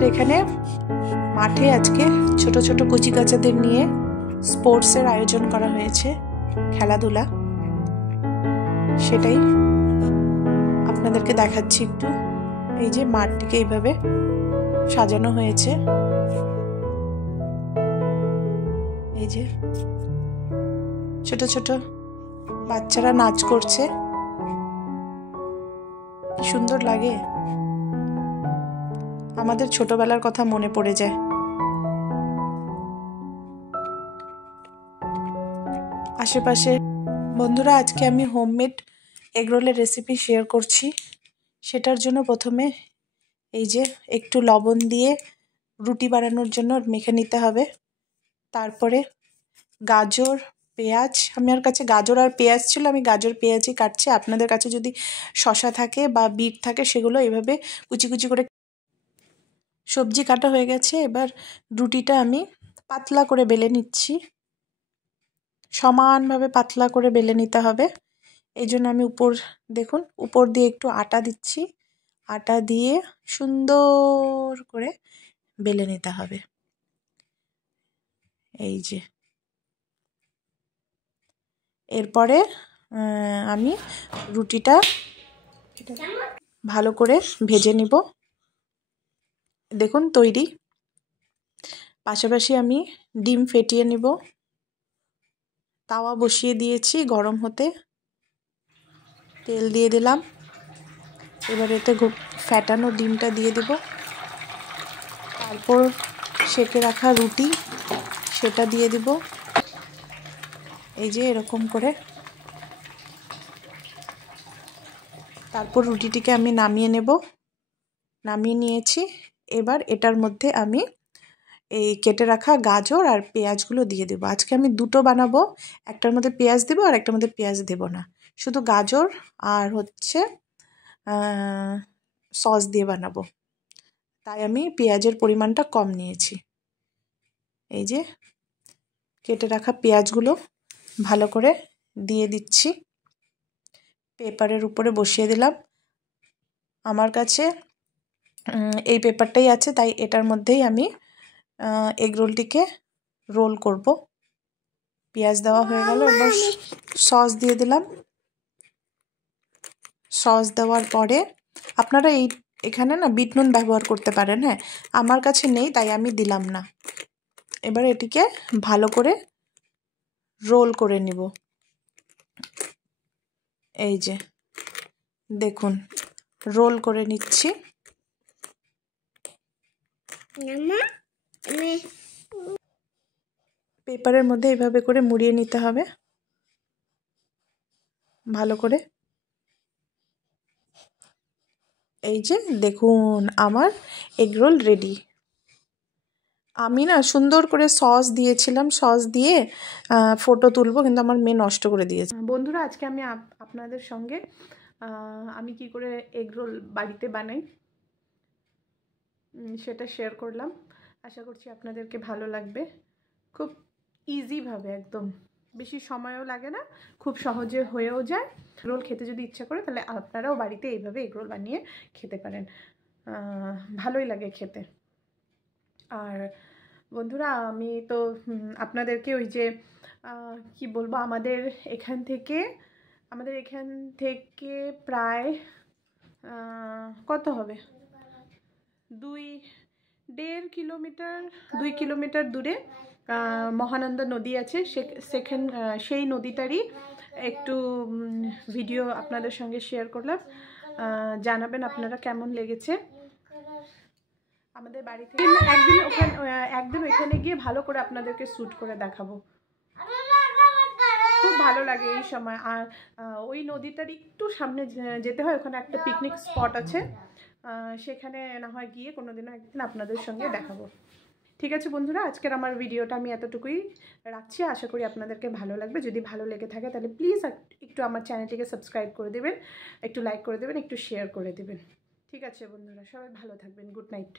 আমাদের এখানে মাঠে আজকে ছোট ছোট কচিকাচাদের নিয়ে স্পোর্টসের আয়োজন করা হয়েছে, খেলাধুলা, সেটাই আপনাদেরকে দেখাচ্ছি একটু। এই যে মাঠটিকে এইভাবে সাজানো হয়েছে, এই যে ছোট ছোট বাচ্চারা নাচ করছে, কি সুন্দর লাগে। আমাদের ছোটবেলার কথা মনে পড়ে যায়। আশেপাশে বন্ধুরা, আজকে আমি হোমমেড এগরোলের রেসিপি শেয়ার করছি। সেটার জন্য প্রথমে এই যে একটু লবণ দিয়ে রুটি বানানোর জন্য মেখে নিতে হবে। তারপরে গাজর, পেঁয়াজ, আমার কাছে গাজর আর পেঁয়াজ ছিল, আমি গাজর পেঁয়াজই কাটছি। আপনাদের কাছে যদি শসা থাকে বা বিট থাকে সেগুলো এইভাবে কুচি কুচি করে। সবজি কাটা হয়ে গেছে, এবার রুটিটা আমি পাতলা করে বেলে নিচ্ছি। সমানভাবে পাতলা করে বেলে নিতে হবে। এই জন্য আমি দেখুন উপর দিয়ে একটু আটা দিচ্ছি। আটা দিয়ে সুন্দর করে বেলে নিতে হবে। এই যে এরপরে আমি রুটিটা ভালো করে ভেজে নিব। দেখুন তৈরি। পাশাপাশি আমি ডিম ফেটিয়ে নিব। তাওয়া বসিয়ে দিয়েছি গরম হতে, তেল দিয়ে দিলাম। এবার এতে ফ্যাটানো ডিমটা দিয়ে দেব। তারপর সেঁকে রাখা রুটি সেটা দিয়ে দিব। এই যে এরকম করে। তারপর রুটিটিকে আমি নামিয়ে নেব। নামিয়ে নিয়েছি। এবার এটার মধ্যে আমি এই কেটে রাখা গাজর আর পেঁয়াজগুলো দিয়ে দেবো। আজকে আমি দুটো বানাবো, একটার মধ্যে পেঁয়াজ দেবো আর একটার মধ্যে পেঁয়াজ দেবো না, শুধু গাজর আর সস দিয়ে বানাবো, তাই আমি পেঁয়াজের পরিমাণটা কম নিয়েছি। এই যে কেটে রাখা পেঁয়াজগুলো ভালো করে দিয়ে দিচ্ছি। পেপারের উপরে বসিয়ে দিলাম। আমার কাছে এই পেপারটাই আছে, তাই এটার মধ্যেই আমি এগরোলটিকে রোল করব। পেঁয়াজ দেওয়া হয়ে গেল, এবার সস দিয়ে দিলাম। সস দেওয়ার পরে আপনারা এখানে না বিট নুন ব্যবহার করতে পারেন, হ্যাঁ, আমার কাছে নেই তাই আমি দিলাম না। এবার এটিকে ভালো করে রোল করে নিব। এই যে দেখুন রোল করে নিচ্ছি। পেপারের মধ্যে এইভাবে করে মুড়িয়ে নিতে হবে ভালো করে। এই যে দেখুন আমার এগরোল রেডি। আমি না সুন্দর করে সস দিয়েছিলাম, সস দিয়ে ফটো তুলবো, কিন্তু আমার মেয়ে নষ্ট করে দিয়েছে। বন্ধুরা, আজকে আমি আপনাদের সঙ্গে আমি কি করে এগরোল বাড়িতে বানাই সেটা শেয়ার করলাম। আশা করছি আপনাদেরকে ভালো লাগবে। খুব ইজিভাবে, একদম বেশি সময়ও লাগে না, খুব সহজে হয়েও যায়। এগরোল খেতে যদি ইচ্ছা করে তাহলে আপনারাও বাড়িতে এইভাবে এগরোল বানিয়ে খেতে পারেন, ভালোই লাগে খেতে। আর বন্ধুরা, আমি তো আপনাদেরকে ওই যে কি বলবো, আমাদের এখান থেকে প্রায় কত হবে, 2 কিলোমিটার দূরে মহানন্দা নদী আছে। সেই নদীটারই একটু ভিডিও আপনাদের সঙ্গে শেয়ার করলাম। জানাবেন আপনারা কেমন লেগেছে। আমাদের বাড়ি থেকে একদিন ওইখানে গিয়ে ভালো করে আপনাদেরকে শ্যুট করে দেখাবো। খুব ভালো লাগে এই সময়। আর ওই নদীটার একটু সামনে যেতে হয়, ওখানে একটা পিকনিক স্পট আছে, সেখানে না হয় গিয়ে কোনোদিনও একদিন আপনাদের সঙ্গে দেখাবো। ঠিক আছে বন্ধুরা, আজকের আমার ভিডিওটা আমি এতটুকুই রাখছি। আশা করি আপনাদেরকে ভালো লাগবে। যদি ভালো লেগে থাকে তাহলে প্লিজ একটু আমার চ্যানেলটিকে সাবস্ক্রাইব করে দেবেন, একটু লাইক করে দেবেন, একটু শেয়ার করে দেবেন। ঠিক আছে বন্ধুরা, সবাই ভালো থাকবেন। Good night.